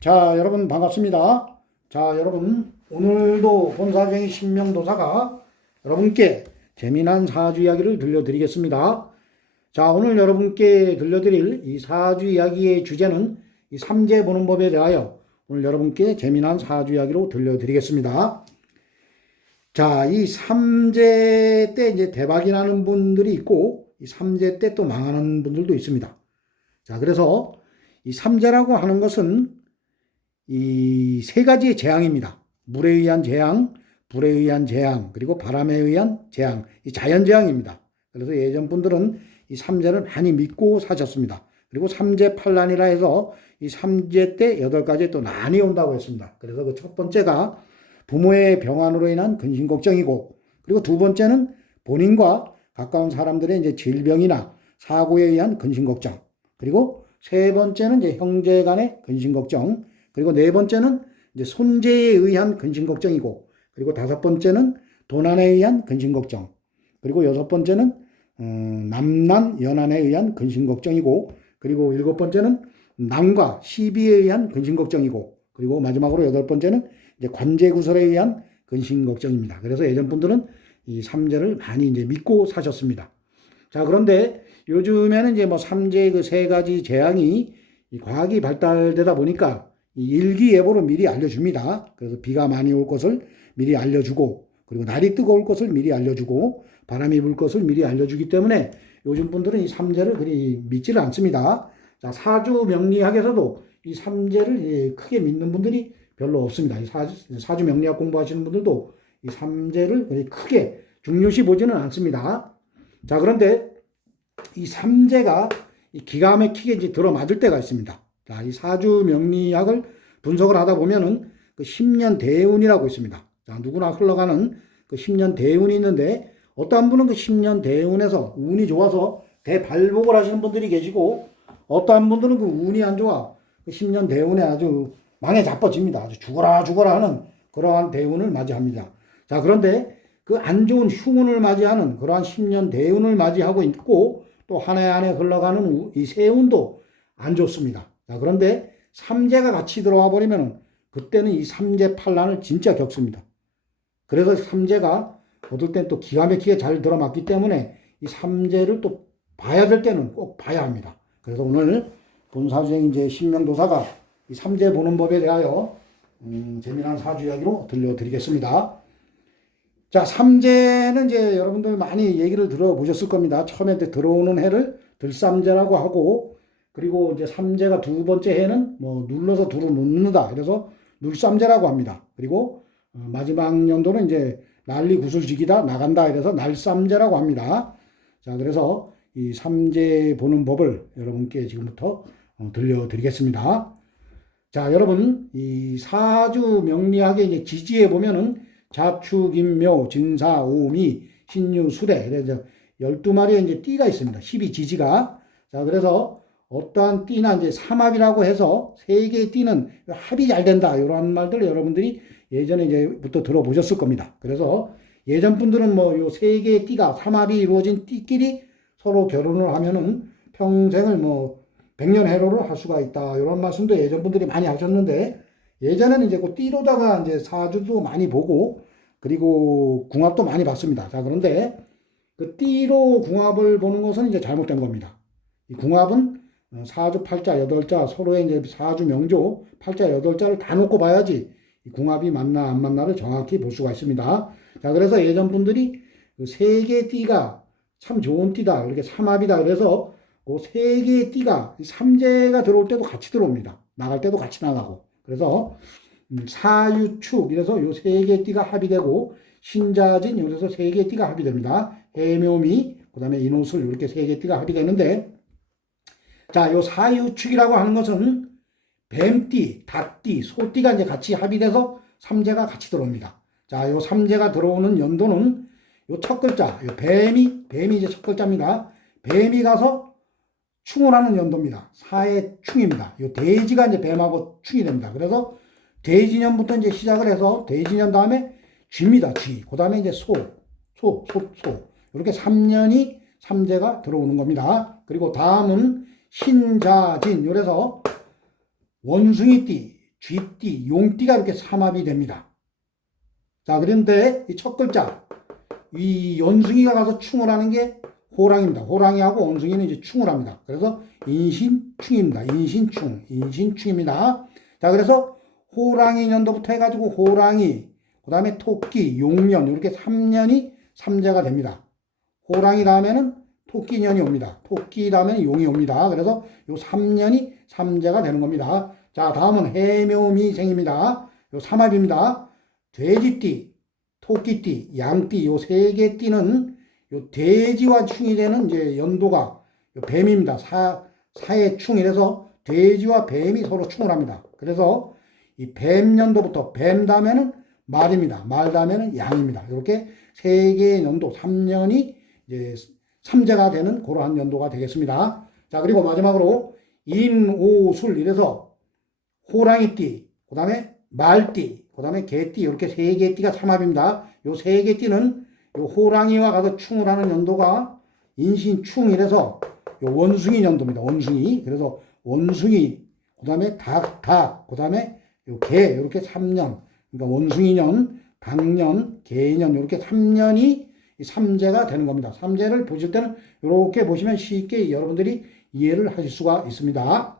자, 여러분 반갑습니다. 자, 여러분 오늘도 본사쟁이 신명도사가 여러분께 재미난 사주 이야기를 들려드리겠습니다. 자, 오늘 여러분께 들려드릴 이 사주 이야기의 주제는 이 삼재 보는 법에 대하여 오늘 여러분께 재미난 사주 이야기로 들려드리겠습니다. 자, 이 삼재 때 이제 대박이 나는 분들이 있고 이 삼재 때 또 망하는 분들도 있습니다. 자, 그래서 이 삼재라고 하는 것은 이 세 가지의 재앙입니다. 물에 의한 재앙, 불에 의한 재앙, 그리고 바람에 의한 재앙, 이 자연재앙입니다. 그래서 예전 분들은 이 삼재를 많이 믿고 사셨습니다. 그리고 삼재팔란이라 해서 이 삼재 때 8가지 또 난이 온다고 했습니다. 그래서 그 첫 번째가 부모의 병환으로 인한 근심 걱정이고, 그리고 두 번째는 본인과 가까운 사람들의 이제 질병이나 사고에 의한 근심 걱정, 그리고 세 번째는 이제 형제 간의 근심 걱정, 그리고 네 번째는 이제 손재에 의한 근심 걱정이고, 그리고 다섯 번째는 도난에 의한 근심 걱정, 그리고 여섯 번째는 남난 연한에 의한 근심 걱정이고, 그리고 일곱 번째는 남과 시비에 의한 근심 걱정이고, 그리고 마지막으로 여덟 번째는 이제 관제구설에 의한 근심 걱정입니다. 그래서 예전 분들은 이 삼재를 많이 이제 믿고 사셨습니다. 자, 그런데 요즘에는 이제 뭐 삼재 그 세 가지 재앙이 이 과학이 발달되다 보니까 이 일기예보로 미리 알려줍니다. 그래서 비가 많이 올 것을 미리 알려주고, 그리고 날이 뜨거울 것을 미리 알려주고, 바람이 불 것을 미리 알려주기 때문에 요즘 분들은 이 삼재를 그리 믿지를 않습니다. 자, 사주 명리학에서도 이 삼재를 크게 믿는 분들이 별로 없습니다. 이 사주 명리학 공부하시는 분들도 이 삼재를 그리 크게 중요시 보지는 않습니다. 자, 그런데 이 삼재가 기가 막히게 이제 들어맞을 때가 있습니다. 자, 이 사주 명리학을 분석을 하다 보면은 그 10년 대운이라고 있습니다. 자, 누구나 흘러가는 그 10년 대운이 있는데, 어떠한 분은 그 10년 대운에서 운이 좋아서 대발복을 하시는 분들이 계시고, 어떠한 분들은 그 운이 안 좋아 그 10년 대운에 아주 망에 자빠집니다. 아주 죽어라 죽어라 하는 그러한 대운을 맞이합니다. 자, 그런데 그 안 좋은 흉운을 맞이하는 그러한 10년 대운을 맞이하고 있고, 또 한 해 한 해 흘러가는 이 세운도 안 좋습니다. 자, 그런데 삼재가 같이 들어와 버리면 그때는 이 삼재팔란을 진짜 겪습니다. 그래서 삼재가 어떨 땐 또 기가 막히게 잘 들어맞기 때문에 이 삼재를 또 봐야 될 때는 꼭 봐야 합니다. 그래서 오늘 본사주행 이제 신명도사가 이 삼재 보는 법에 대하여 재미난 사주 이야기로 들려드리겠습니다. 자, 삼재는 이제 여러분들 많이 얘기를 들어보셨을 겁니다. 처음에 들어오는 해를 들삼재라고 하고, 그리고 이제 삼재가 두 번째 해는 뭐 눌러서 두루 놓는다. 그래서 눌삼재라고 합니다. 그리고 마지막 연도는 이제 난리 구슬지기다 나간다. 이래서 날삼재라고 합니다. 자, 그래서 이 삼재 보는 법을 여러분께 지금부터 들려드리겠습니다. 자, 여러분 이 사주 명리학의 이제 지지에 보면은 자축인묘, 진사, 오미, 신유, 수대, 그래서 12마리의 이제 띠가 있습니다. 12지지가. 자, 그래서 어떠한 띠나 이제 삼합이라고 해서 세 개의 띠는 합이 잘 된다. 이런 말들 여러분들이 예전에 이제부터 들어보셨을 겁니다. 그래서 예전 분들은 뭐 요 세 개의 띠가 삼합이 이루어진 띠끼리 서로 결혼을 하면은 평생을 뭐 백년해로를 할 수가 있다. 이런 말씀도 예전 분들이 많이 하셨는데, 예전에는 이제 그 띠로다가 이제 사주도 많이 보고, 그리고 궁합도 많이 봤습니다. 자, 그런데 그 띠로 궁합을 보는 것은 이제 잘못된 겁니다. 이 궁합은 사주 팔자 8자 서로의 이제 사주 명조 팔자 8자를 다 놓고 봐야지 이 궁합이 맞나 안 맞나를 정확히 볼 수가 있습니다. 자, 그래서 예전 분들이 그 세 개의 띠가 참 좋은 띠다. 이렇게 삼합이다. 그래서 그 세 개의 띠가 삼재가 들어올 때도 같이 들어옵니다. 나갈 때도 같이 나가고. 그래서 사유축 이래서 요 세 개의 띠가 합이 되고, 신자진 이래서 세 개의 띠가 합이 됩니다. 해묘미 그다음에 인호술 이렇게 세 개의 띠가 합이 되는데, 자, 요 사유축이라고 하는 것은 뱀띠, 닭띠, 소띠가 이제 같이 합이 돼서 삼재가 같이 들어옵니다. 자, 요 삼재가 들어오는 연도는 요 첫 글자, 요 뱀이 이제 첫 글자입니다. 뱀이 가서 충을 하는 연도입니다. 사의 충입니다. 요 돼지가 이제 뱀하고 충이 됩니다. 그래서 돼지년부터 이제 시작을 해서 돼지년 다음에 쥐입니다. 쥐. 그 다음에 이제 소. 이렇게 3년이 삼재가 들어오는 겁니다. 그리고 다음은 신자진. 요래서 원숭이띠, 쥐띠, 용띠가 이렇게 삼합이 됩니다. 자, 그런데 이 첫 글자, 이 원숭이가 가서 충을 하는 게 호랑입니다. 호랑이하고 원숭이는 이제 충을 합니다. 그래서 인신충입니다. 인신충입니다. 자, 그래서 호랑이 년도부터 해가지고 호랑이, 그 다음에 토끼, 용년, 이렇게 3년이 삼재가 됩니다. 호랑이 다음에는 토끼년이 옵니다. 토끼 다음에는 용이 옵니다. 그래서 요 3년이 삼재가 되는 겁니다. 자, 다음은 해묘미생입니다. 요 삼합입니다. 돼지띠, 토끼띠, 양띠, 요 세 개 띠는 요 돼지와 충이 되는 이제 연도가 요 뱀입니다. 사의 충이라서 돼지와 뱀이 서로 충을 합니다. 그래서 이 뱀 연도부터 뱀 다음에는 말입니다. 말 다음에는 양입니다. 이렇게 세 개의 연도 3년이 이제 삼재가 되는 그러한 연도가 되겠습니다. 자, 그리고 마지막으로 인오술 이래서 호랑이띠, 그 다음에 말띠, 그 다음에 개띠 이렇게 세 개의 띠가 삼합입니다. 요 세 개의 띠는 요 호랑이와 가서 충을 하는 연도가 인신충이라서 요 원숭이 연도입니다. 원숭이. 그래서 원숭이, 그 다음에 닭, 그 다음에 요 개 이렇게 3년. 그러니까 원숭이년, 닭년, 개년 이렇게 3년이 삼재가 되는 겁니다. 삼재를 보실 때는 이렇게 보시면 쉽게 여러분들이 이해를 하실 수가 있습니다.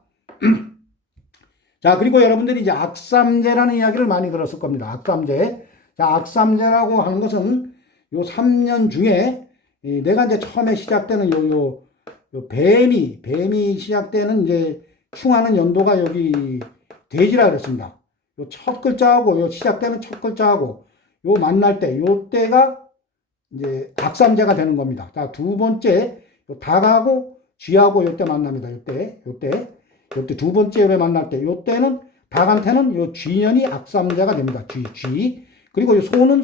자, 그리고 여러분들이 이제 악삼재라는 이야기를 많이 들었을 겁니다. 악삼재. 자, 악삼재라고 하는 것은 요 3년 중에 내가 이제 처음에 시작되는 요 뱀이 시작되는 이제 충하는 연도가 여기 돼지라 그랬습니다. 요 첫 글자하고 요 시작되는 첫 글자하고 요 만날 때 요 때가 이제 악삼재가 되는 겁니다. 자, 두 번째 요 닭하고 쥐하고 요 때 만납니다. 요 때 두 번째 요래 만날 때 요 때는 닭한테는 요 쥐년이 악삼재가 됩니다. 쥐. 그리고 요 소는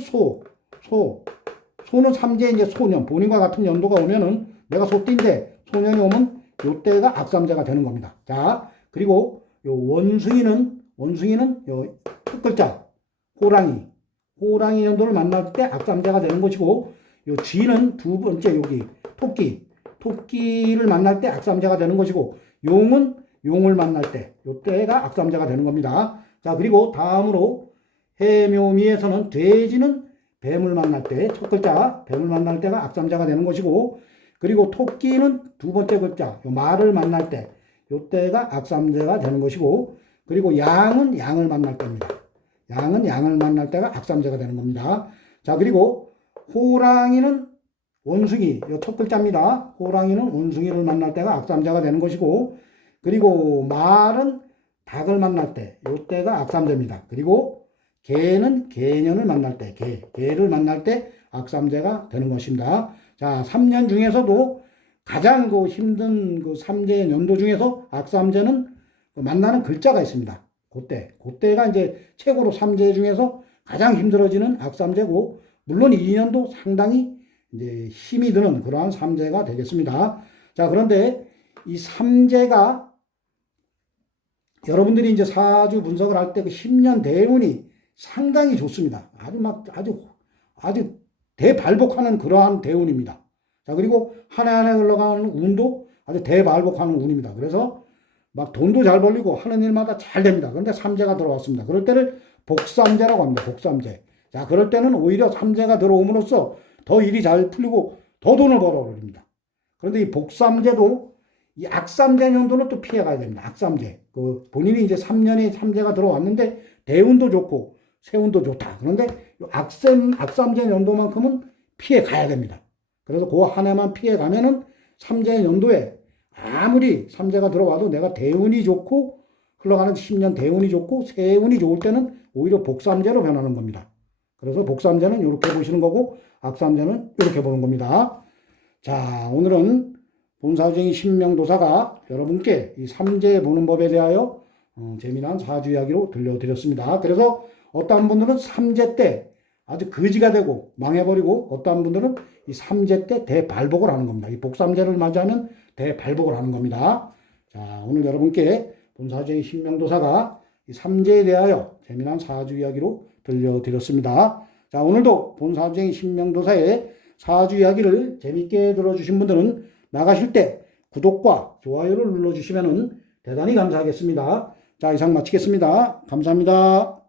소는 삼재 이제 소년 본인과 같은 연도가 오면은 내가 소띠인데 소년이 오면 요 때가 악삼재가 되는 겁니다. 자, 그리고 요 원숭이는 요 첫 글자 호랑이 연도를 만날 때 악삼재가 되는 것이고 요 쥐는 두 번째 여기 토끼를 만날 때 악삼재가 되는 것이고 용은 용을 만날 때 요 때가 악삼재가 되는 겁니다. 자, 그리고 다음으로 해묘미에서는 돼지는 뱀을 만날 때 첫 글자 뱀을 만날 때가 악삼재가 되는 것이고 그리고 토끼는 두 번째 글자 요 말을 만날 때 요 때가 악삼재가 되는 것이고 그리고 양은 양을 만날 때입니다. 양을 만날 때가 악삼재가 되는 겁니다. 자, 그리고 호랑이는 원숭이 요 첫 글자입니다. 호랑이는 원숭이를 만날 때가 악삼재가 되는 것이고 그리고 말은 닭을 만날 때 요 때가 악삼재입니다. 그리고 개는 개년을 만날 때 개를 만날 때 악삼재가 되는 것입니다. 자, 3년 중에서도 가장 그 힘든 그 삼재 연도 중에서 악삼재는 만나는 글자가 있습니다. 그때가 이제 최고로 삼재 중에서 가장 힘들어지는 악삼재고 물론 이 년도 상당히 이제 힘이 드는 그러한 삼재가 되겠습니다. 자, 그런데 이 삼재가 여러분들이 이제 사주 분석을 할 때 그 10년 대운이 상당히 좋습니다. 아주 대발복하는 그러한 대운입니다. 자, 그리고 한 해 한 해 흘러가는 운도 아주 대발복하는 운입니다. 그래서 막 돈도 잘 벌리고 하는 일마다 잘 됩니다. 그런데 삼재가 들어왔습니다. 그럴 때를 복삼재라고 합니다. 복삼재. 자, 그럴 때는 오히려 삼재가 들어옴으로써 더 일이 잘 풀리고 더 돈을 벌어버립니다. 그런데 이 복삼재도 이 악삼재 연도는 또 피해가야 됩니다. 악삼재. 그 본인이 이제 3년에 삼재가 들어왔는데 대운도 좋고 세운도 좋다. 그런데 악삼재 연도만큼은 피해가야 됩니다. 그래서 그 한 해만 피해가면은 삼재 연도에 아무리 삼재가 들어와도 내가 대운이 좋고 흘러가는 10년 대운이 좋고 세운이 좋을 때는 오히려 복삼재로 변하는 겁니다. 그래서 복삼재는 이렇게 보시는 거고 악삼재는 이렇게 보는 겁니다. 자, 오늘은 본사주쟁이 신명도사가 여러분께 이 삼재 보는 법에 대하여 재미난 사주 이야기로 들려드렸습니다. 그래서 어떤 분들은 삼재 때 아주 거지가 되고 망해버리고 어떤 분들은 이 삼재 때 대발복을 하는 겁니다. 이 복삼재를 맞이하면 대발복을 하는 겁니다. 자, 오늘 여러분께 본사주쟁이 신명도사가 이 삼재에 대하여 재미난 사주 이야기로 들려드렸습니다. 자, 오늘도 본사주쟁이 신명도사의 사주 이야기를 재밌게 들어주신 분들은 나가실 때 구독과 좋아요를 눌러주시면 대단히 감사하겠습니다. 자, 이상 마치겠습니다. 감사합니다.